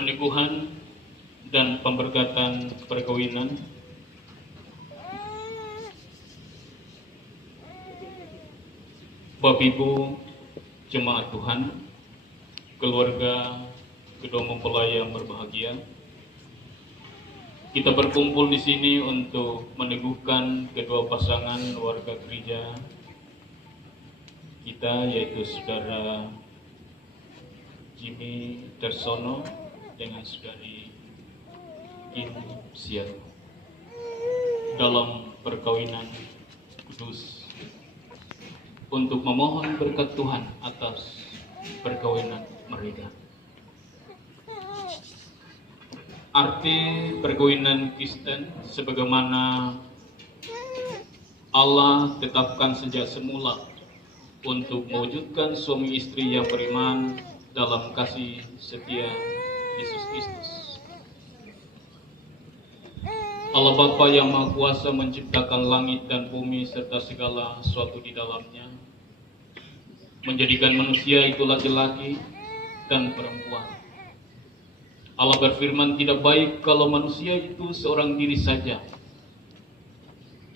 peneguhan dan pemberkatan perkawinan Bapak Ibu jemaat Tuhan, keluarga kedua mempelai yang berbahagia. Kita berkumpul di sini untuk meneguhkan kedua pasangan warga gereja kita, yaitu Saudara Jimmy Tersono dengan Saudari Kim Siat dalam perkawinan kudus, untuk memohon berkat Tuhan atas perkawinan mereka. Arti perkawinan Kristen sebagaimana Allah tetapkan sejak semula untuk mewujudkan suami istri yang beriman dalam kasih setia Yesus Kristus. Allah Bapa yang Maha Kuasa menciptakan langit dan bumi serta segala sesuatu di dalamnya, menjadikan manusia itu laki-laki dan perempuan. Allah berfirman, tidak baik kalau manusia itu seorang diri saja.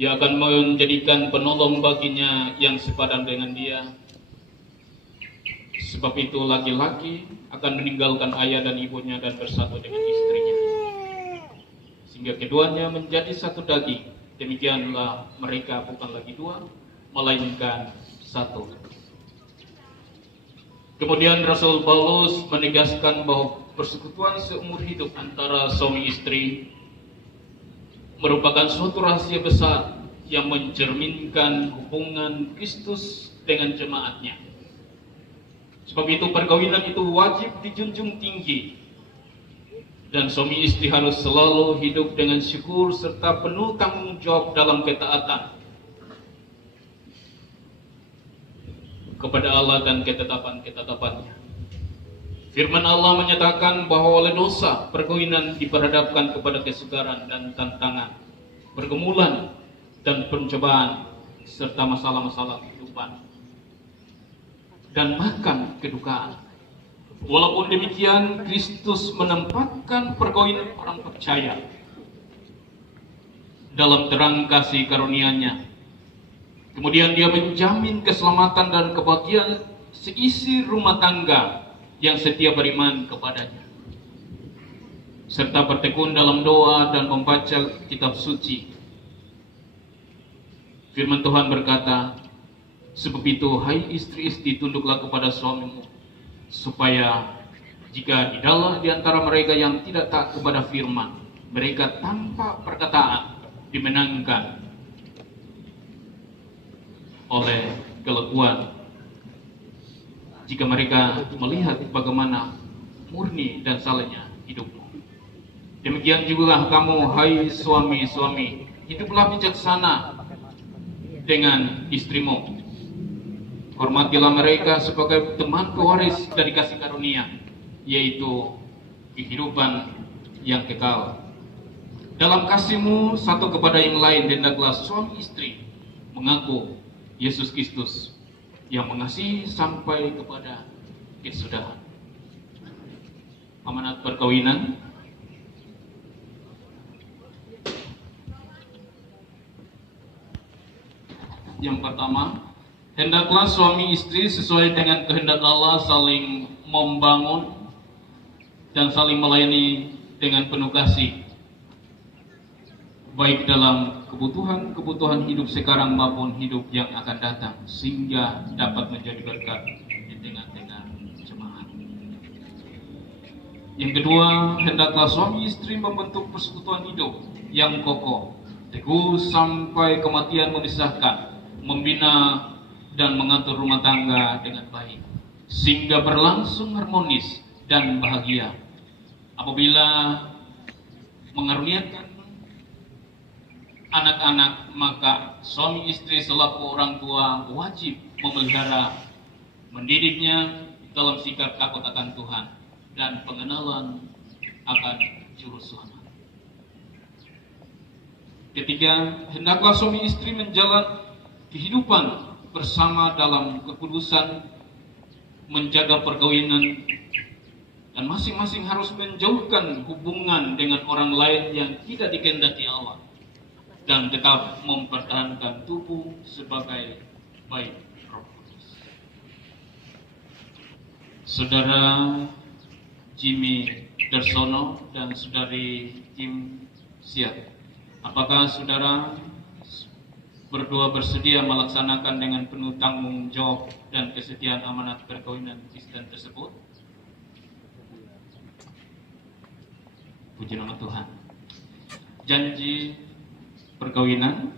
Ia akan menjadikan penolong baginya yang sepadan dengan dia. Sebab itu laki-laki akan meninggalkan ayah dan ibunya dan bersatu dengan istrinya, sehingga keduanya menjadi satu daging. Demikianlah mereka bukan lagi dua, melainkan satu. Kemudian Rasul Paulus menegaskan bahwa persekutuan seumur hidup antara suami istri merupakan suatu rahasia besar yang mencerminkan hubungan Kristus dengan jemaatnya. Sebab itu perkawinan itu wajib dijunjung tinggi, dan suami istri harus selalu hidup dengan syukur serta penuh tanggung jawab dalam ketaatan kepada Allah dan ketetapan-ketetapannya. Firman Allah menyatakan bahwa oleh dosa perkawinan diperhadapkan kepada kesukaran dan tantangan, pergumulan dan pencobaan, serta masalah-masalah kehidupan dan bahkan kedukaan. Walaupun demikian, Kristus menempatkan perkawinan orang percaya dalam terang kasih karunia-Nya. Kemudian Dia menjamin keselamatan dan kebahagiaan seisi rumah tangga yang setia beriman kepadanya, serta bertekun dalam doa dan membaca kitab suci. Firman Tuhan berkata, sebab itu hai istri-istri, tunduklah kepada suamimu, supaya jika di antara mereka yang tidak taat kepada firman, mereka tanpa perkataan dimenangkan oleh keleguan, jika mereka melihat bagaimana murni dan salehnya hidupmu. Demikian juga kamu, hai suami-suami, hiduplah bijaksana dengan istrimu. Hormatilah mereka sebagai teman pewaris dari kasih karunia, yaitu kehidupan yang kekal. Dalam kasihmu satu kepada yang lain, hendaklah suami istri mengaku Yesus Kristus yang mengasihi sampai kepada kesudahan. Amanat perkawinan. Yang pertama, hendaklah suami istri sesuai dengan kehendak Allah saling membangun dan saling melayani dengan penuh kasih, baik dalam kebutuhan hidup sekarang maupun hidup yang akan datang, sehingga dapat menjadi berkat di tengah-tengah jemaat. Yang kedua, hendaklah suami istri membentuk persekutuan hidup yang kokoh, teguh sampai kematian memisahkan, membina dan mengatur rumah tangga dengan baik, sehingga berlangsung harmonis dan bahagia. Apabila mengaruniakan anak-anak, maka suami istri selaku orang tua wajib memelihara, mendidiknya dalam sikap takut akan Tuhan dan pengenalan akan juru selamat. Ketiga, hendaklah suami istri menjalani kehidupan bersama dalam kekudusan, menjaga perkawinan Dan masing-masing harus menjauhkan hubungan dengan orang lain yang tidak dikehendaki Allah dan tetap mempertahankan tubuh sebagai baik Roh Kudus. Saudara Jimmy Darsono dan Saudari Kim Siat, apakah saudara berdua bersedia melaksanakan dengan penuh tanggung jawab dan kesetiaan amanat perkawinan Kristen tersebut? Puji nama Tuhan. Janji perkawinan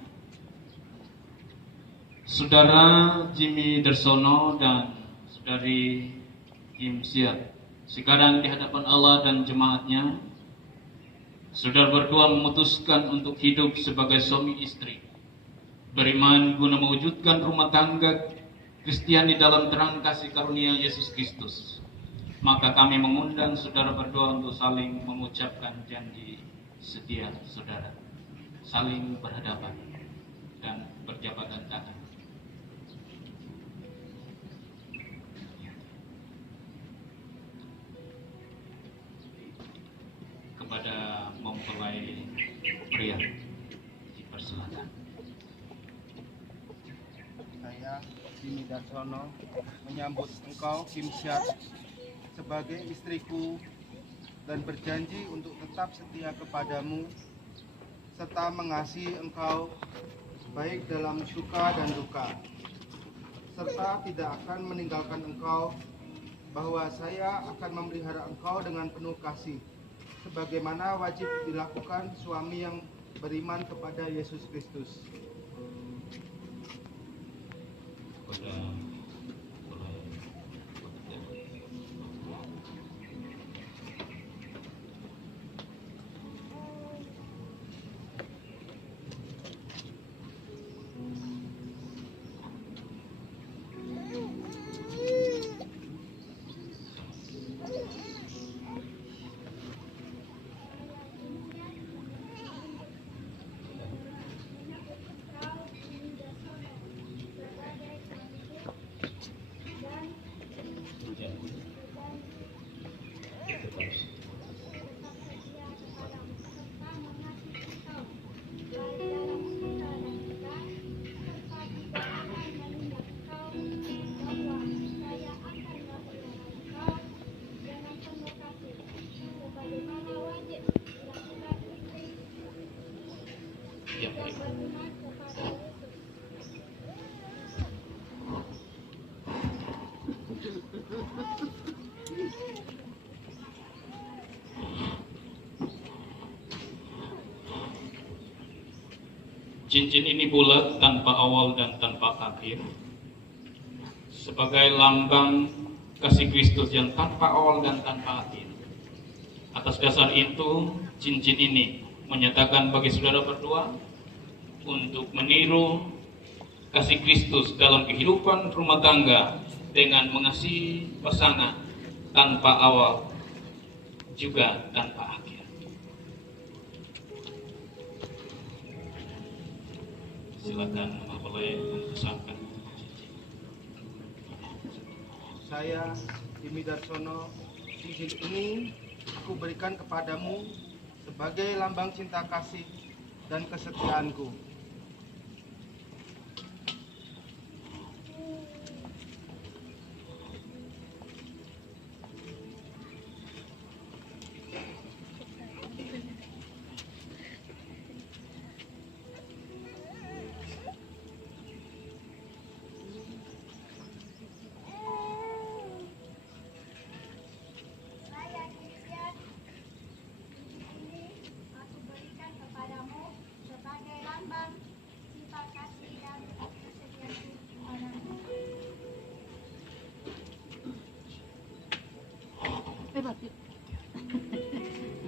Saudara Jimmy Darsono dan Saudari Kim Siat, sekarang di hadapan Allah dan jemaatnya, saudara berdua memutuskan untuk hidup sebagai suami istri, beriman guna mewujudkan rumah tangga Kristiani dalam terang kasih karunia Yesus Kristus. Maka kami mengundang saudara berdua untuk saling mengucapkan janji setia saudara, saling berhadapan dan berjabatan tangan. Kepada mempelai pria dipersilakan. Saya Jimmy Darsono menyambut engkau Kim Siat sebagai istriku dan berjanji untuk tetap setia kepadamu serta mengasihi engkau baik dalam suka dan duka, serta tidak akan meninggalkan engkau, bahwa saya akan memelihara engkau dengan penuh kasih sebagaimana wajib dilakukan suami yang beriman kepada Yesus Kristus. Ya, baik. Cincin ini bulat tanpa awal dan tanpa akhir, sebagai lambang kasih Kristus yang tanpa awal dan tanpa akhir. Atas dasar itu, cincin ini menyatakan bagi saudara berdua untuk meniru kasih Kristus dalam kehidupan rumah tangga dengan mengasihi pasangan tanpa awal juga tanpa akhir. Silakan mempelai mengesahkan cincin. Saya Jimmy Darsono, cincin ini aku berikan kepadamu sebagai lambang cinta kasih dan kesetiaanku.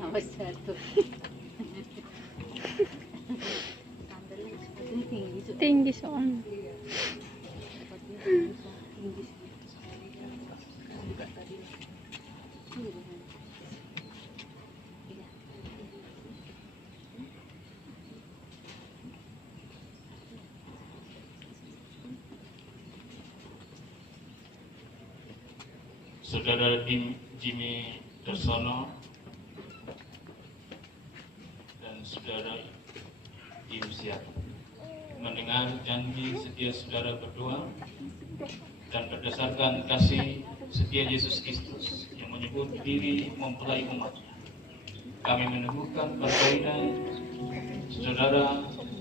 Awas satu. Tinggi soalnya. Saudara Jimmy Darsono dan saudara Imsiat. Mendengar janji setia saudara berdua dan berdasarkan kasih setia Yesus Kristus yang menyebut diri mempelai umat, kami meneguhkan perkainan saudara